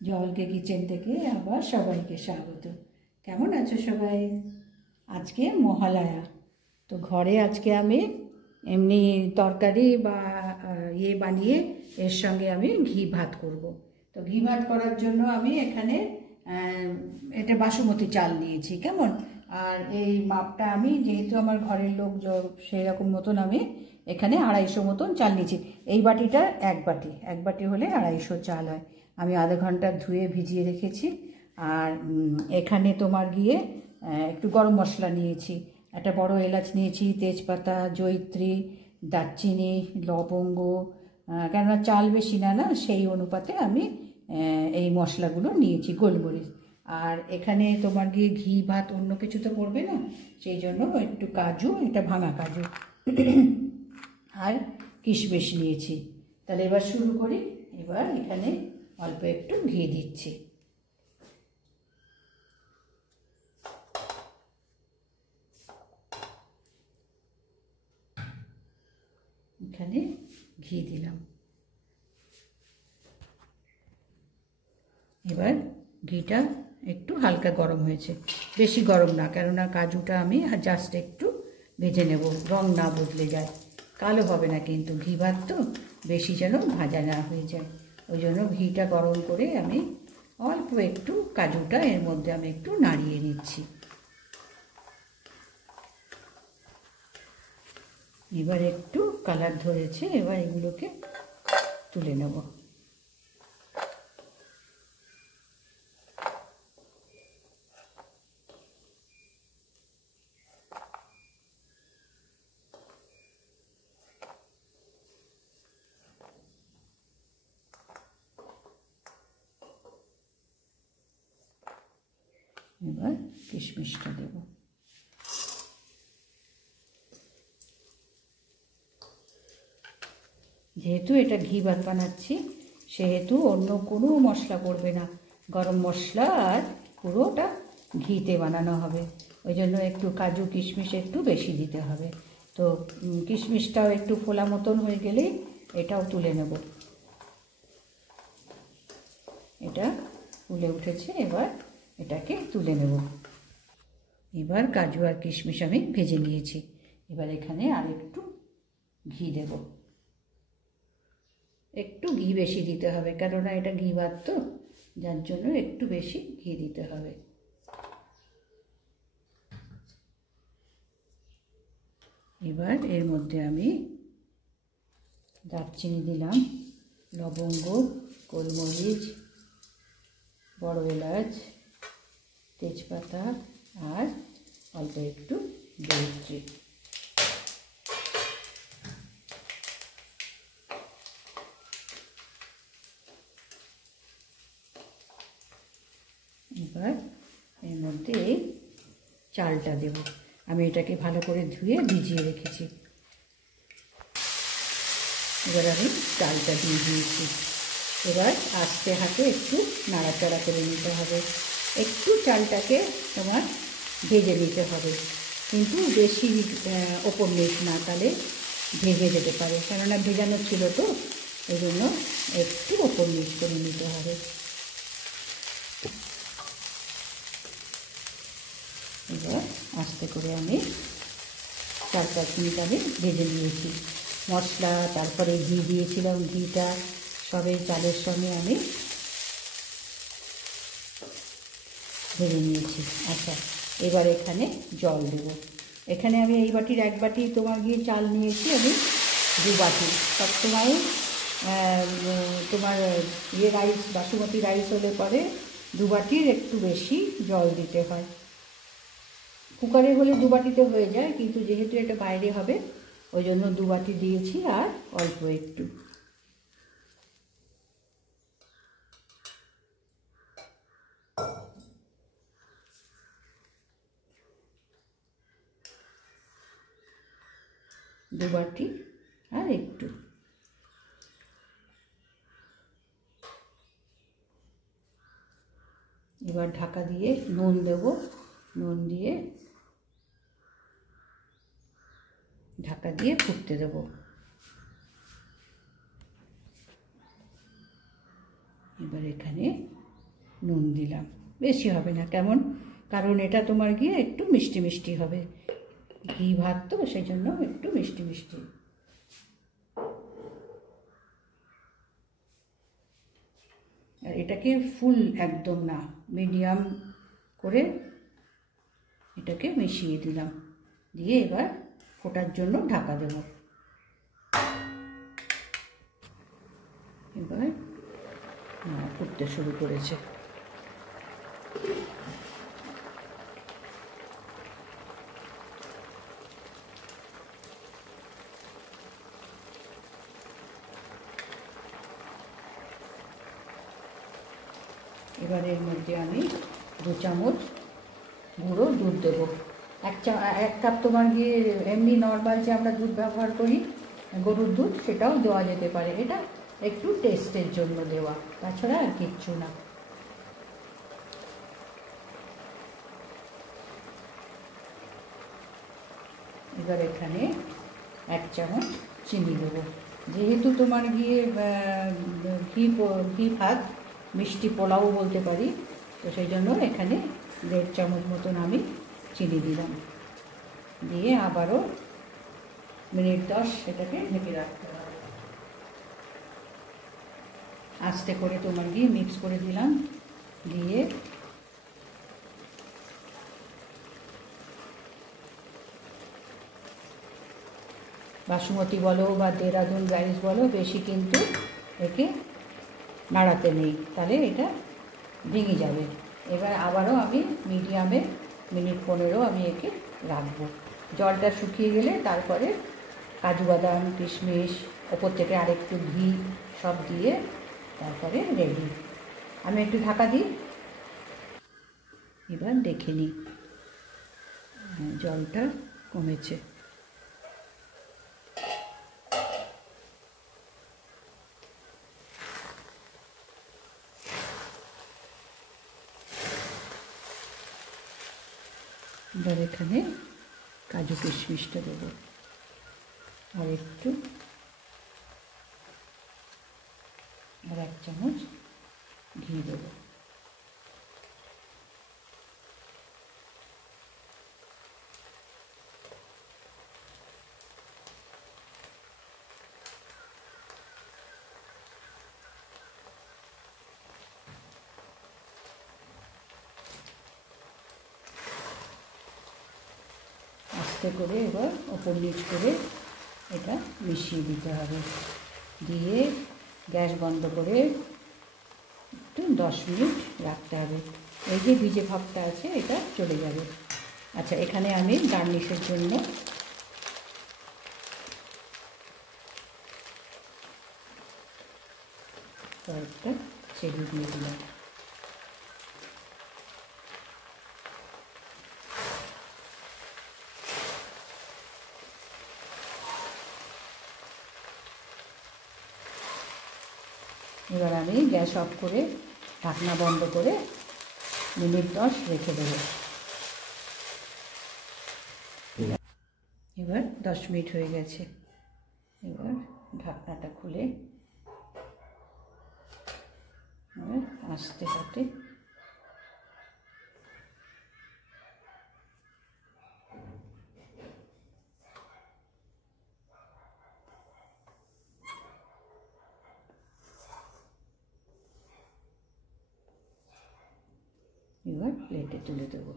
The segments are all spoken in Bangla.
জলকে কিচেন থেকে আবার সবাইকে স্বাগত। কেমন আছো সবাই? আজকে মহালয়া, তো ঘরে আজকে আমি এমনি তরকারি বা বানিয়ে এর সঙ্গে আমি ঘি ভাত করব। তো ঘি ভাত করার জন্য আমি এখানে এটা বাসমতি চাল নিয়েছি, কেমন। আর এই মাপটা আমি যেহেতু আমার ঘরের লোক সেই রকম মতন আমি এখানে 250 মতন চাল নিয়েছি। এই বাটিটা এক বাটি হলে 250 চাল হয়। আমি আধা ঘন্টা ধুয়ে ভিজিয়ে রেখেছি। আর এখানে তোমার গিয়ে একটু গরম মশলা নিয়েছি, একটা বড় এলাচ নিয়েছি, তেজপাতা, জয়িত্রী, দারচিনি, লবঙ্গ, কেননা চাল বেশি না সেই অনুপাতে আমি এই মশলাগুলো নিয়েছি, গোলমরিচ। আর এখানে তোমার গিয়ে ঘি ভাত অন্য কিছু তো করবে না, সেই জন্য একটু কাজু, এটা ভাঙা কাজু আর কিশমিশ নিয়েছি। তাহলে এবার শুরু করি। এবার এখানে অল্প একটু ঘি দিচ্ছি। এখানে ঘি দিলাম। এবার ঘিটা একটু হালকা গরম হয়েছে, বেশি গরম না, কেননা কাজুটা আমি জাস্ট একটু ভেজে নেব, রং না বদলে যায়, কালো হবে না কিন্তু। ঘি ভাত তো বেশি যেন ভাজা না হয়ে যায়, ওই জন্য ঘিটা গরম করে আমি অল্প একটু কাজুটা এর মধ্যে আমি একটু নাড়িয়ে নিচ্ছি। এবার একটু কালার ধরেছে, এবার এগুলোকে তুলে নেব। এবার কিশমিশটা দেব। যেহেতু এটা ঘি ভাত বানাচ্ছি, সেহেতু অন্য কোনো মশলা পড়বে না, গরম মশলা আর পুরোটা ঘিতে বানানো হবে, ওই জন্য একটু কাজু কিশমিশ একটু বেশি দিতে হবে। তো কিশমিশটাও একটু ফোলা মতন হয়ে গেলেই এটাও তুলে নেব। এটা ফুলে উঠেছে, এবার এটাকে তুলে নেব। এবার কাজু আর কিশমিশ আমি ভেজে নিয়েছি। এবার এখানে আর একটু ঘি দেব। একটু ঘি বেশি দিতে হবে, কেননা এটা ঘি ভাত তো, যার জন্য একটু বেশি ঘি দিতে হবে। এবার এর মধ্যে আমি দারচিনি দিলাম, লবঙ্গ, গোলমরিচ, বড় এলাচ, তেজপাতা আর অল্প একটু জয়িত্রী। এবার এর মধ্যে চালটা দেব। আমি এটাকে ভালো করে ধুয়ে ভিজিয়ে রেখেছি। এবার আমি চালটা দিয়ে দিয়েছি। এবার আস্তে হাতে একটু নাড়াচাড়া করে নিতে হবে। একটু চালটাকে তোমার ভেজে নিতে হবে, কিন্তু বেশি ওপর নিচ না, তাহলে ভেজে যেতে পারে, কেননা ভেজানো ছিল তো, এই জন্য একটু ওপর নিচ করে নিতে হবে। এবার আস্তে করে আমি 4-5 মিনিট আমি ভেজে নিয়েছি। মশলা, তারপরে ঘি দিয়েছিলাম, ঘিটা সবে চালের সঙ্গে আমি ভেজে নিয়েছি। আচ্ছা, এবার এখানে জল দেব। এখানে আমি এই বাটির 1 বাটি তোমার গিয়ে চাল নিয়েছি, আমি 2 বাটি। সবসময় তোমার রাইস, বাসমতি রাইস হলে পরে 2 বাটির একটু বেশি জল দিতে হয়। কুকারে হলে 2 বাটিতে হয়ে যায়, কিন্তু যেহেতু এটা বাইরে হবে ওই জন্য 2 বাটি দিয়েছি আর অল্প একটু। দু বাটি আর একটু। এবার ঢাকা দিয়ে নুন দেব, নুন দিয়ে ঢাকা দিয়ে ফুটতে দেব। এবার এখানে নুন দিলাম, বেশি হবে না, কেমন, কারণ এটা তোমার গিয়ে একটু মিষ্টি মিষ্টি হবে, ঘি ভাত তো সেই জন্য একটু মিষ্টি মিষ্টি। আর এটাকে ফুল একদম না, মিডিয়াম করে এটাকে মিশিয়ে দিলাম, দিয়ে এবার ফোটার জন্য ঢাকা দেব। এবার ফুটতে শুরু করেছে। এবার এর মধ্যে আমি 2 চামচ গুঁড়ো দুধ দেবো। এক কাপ তোমার গিয়ে এমনি নর্মাল যে আমরা দুধ ব্যবহার করি গরুর দুধ, সেটাও দেওয়া যেতে পারে, এটা একটু টেস্টের জন্য দেওয়া, তাছাড়া আর কিচ্ছু না। এবার এখানে 1 চামচ চিনি দেবো, যেহেতু তোমার গিয়ে ঘি ভাত মিষ্টি পোলাও বলতে পারি, তো সেই জন্য এখানে 1.5 চামচ মতন আমি চিনি দিলাম, দিয়ে আবারও মিনিট 10 এটাকে ঢেকে রাখতে হবে। আস্তে করে তোমার গিয়ে মিক্স করে দিলাম, দিয়ে বাসমতি বলো বা দেরাদুন রাইস বলো, বেশি কিন্তু একে নাড়াতে নেই, তাহলে এটা ভেঙে যাবে। এবার আবারও আমি মিডিয়ামে মিনিট 15 আমি একে রাখবো। জলটা শুকিয়ে গেলে তারপরে কাজু বাদাম কিশমিশ ওপর থেকে আরেকটু ঘি সব দিয়ে তারপরে রেডি। আমি একটু ঢাকা দিই, এবার দেখে নিই জলটা কমেছে। এবার এখানে কাজু কিশমিশটা দেবো, আর একটু, আর 1 চামচ ঘি দেবো। আস্তে করে এবার ওপর নিচ করে এটা মিশিয়ে দিতে হবে, দিয়ে গ্যাস বন্ধ করে একটু 10 মিনিট রাখতে হবে। এই যে ভিজে ভাবটা আছে এটা চলে যাবে। আচ্ছা, এখানে আমি গার্নিশের জন্য কয়েকটা চেরি দিয়ে দিলাম। এবার আমি গ্যাস অফ করে ঢাকনা বন্ধ করে মিনিট 10 রেখে দেব। এবার 10 মিনিট হয়ে গেছে, এবার ঢাকনাটা খুলে আস্তে হাতে এবার প্লেটে তুলে দেবো।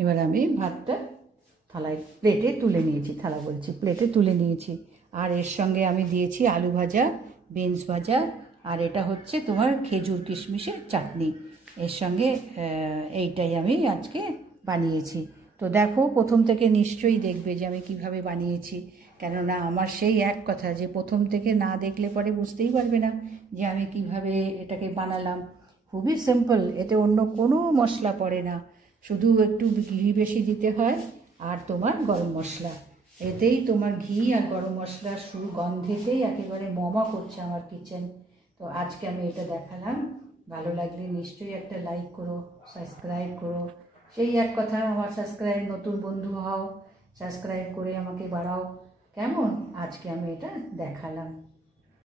এবার আমি ভাতটা থালায় প্লেটে তুলে নিয়েছি, থালা বলছি প্লেটে তুলে নিয়েছি, আর এর সঙ্গে আমি দিয়েছি আলু ভাজা, বিনস ভাজা, আর এটা হচ্ছে তোমার খেজুর কিশমিশের চাটনি। এর সঙ্গে এইটাই আমি আজকে বানিয়েছি। তো দেখো, প্রথম থেকে নিশ্চয়ই দেখবে যে আমি কিভাবে বানিয়েছি, কেননা আমার সেই এক কথা যে প্রথম থেকে না দেখলে পরে বুঝতেই পারবে না যে আমি কিভাবে এটাকে বানালাম। খুবই সিম্পল, এতে অন্য কোনো মশলা পড়ে না, শুধু একটু ঘি বেশি দিতে হয় আর তোমার গরম মশলা, এতেই তোমার ঘি আর গরম মশলার গন্ধেতেই একেবারে মমা করছে আমার কিচেন। তো আজকে আমি এটা দেখালাম ভালো লাগলে নিশ্চয়ই একটা লাইক করো, সাবস্ক্রাইব করো। সেই এক কথা, আমার সাবস্ক্রাইব, নতুন বন্ধু হও, সাবস্ক্রাইব করে আমাকে বাড়াও। কেমন? আজকে আমি এটা দেখালাম।